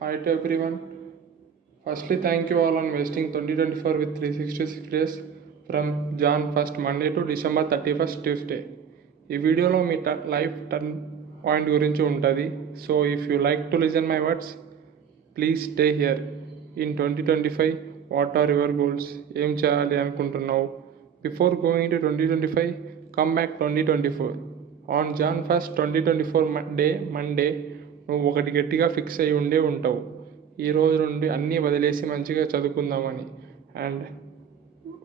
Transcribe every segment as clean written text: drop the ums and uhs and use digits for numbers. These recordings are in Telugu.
Hi to everyone. Firstly, thank you all on wasting 2024 with 366 days from Jan 1st Monday to December 31st Tuesday. ఈ వీడియోలో మీ లైఫ్ టర్న్ పాయింట్ గురించి ఉంటుంది. So if you like to listen my words, please stay here. In 2025 what are your goals? ఏం చేయాలి అనుకుంటున్నావు? Before going to 2025, come back 2024. On Jan 1st 2024 Monday నువ్వు ఒకటి గట్టిగా ఫిక్స్ అయ్యి ఉంటావు. ఈ రోజు నుండి అన్నీ వదిలేసి మంచిగా చదువుకుందామని. అండ్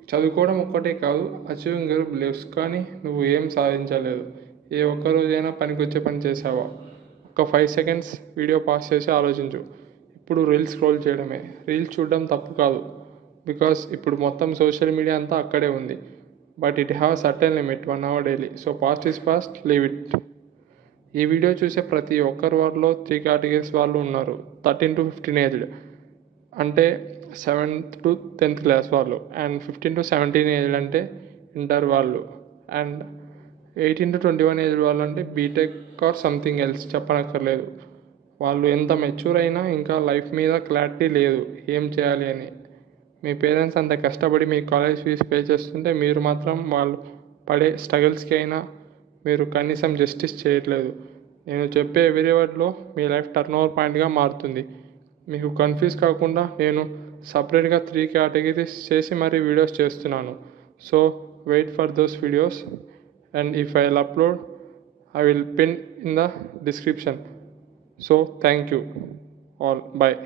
చదువుకోవడం ఒక్కటే కాదు, అచీవింగ్ యువర్ బిలీవ్స్. కానీ నువ్వు ఏం సాధించలేదు. ఏ ఒక్కరోజైనా పనికొచ్చే పని చేసావా? ఒక 5 seconds వీడియో పాస్ చేసి ఆలోచించు. ఇప్పుడు రీల్స్ స్క్రోల్ చేయడమే. రీల్స్ చూడడం తప్పు కాదు, బికాస్ ఇప్పుడు మొత్తం సోషల్ మీడియా అంతా అక్కడే ఉంది. But it have certain limit, 1 hour daily. So past is past, leave it. ఈ వీడియో చూసే ప్రతి ఒక్కరి వాళ్ళలో 3 categories వాళ్ళు ఉన్నారు. 13 to 15 ఏజ్డ్ అంటే 7th to 10th క్లాస్ వాళ్ళు, అండ్ 15 to 17 ఏజ్డ్ అంటే ఇంటర్ వాళ్ళు, అండ్ 18 to 21 ఏజ్డ్ వాళ్ళు అంటే బీటెక్ ఆర్ సంథింగ్ ఎల్స్, చెప్పనక్కర్లేదు. వాళ్ళు ఎంత మెచ్యూర్ అయినా ఇంకా లైఫ్ మీద క్లారిటీ లేదు ఏం చేయాలి అని. మీ పేరెంట్స్ అంత కష్టపడి మీ కాలేజ్ ఫీజు పే చేస్తుంటే మీరు మాత్రం వాళ్ళు పడే స్ట్రగుల్స్కి అయినా మీరు కనీసం జస్టిస్ చేయట్లేదు. నేను చెప్పే ఎవ్రీ వర్డ్లో మీ లైఫ్ టర్న్ ఓవర్ పాయింట్గా మారుతుంది. మీకు కన్ఫ్యూజ్ కాకుండా నేను సపరేట్గా 3 categories చేసి మరీ వీడియోస్ చేస్తున్నాను. So wait for those videos, and if I will upload, I will pin in the description. So thank you all, bye.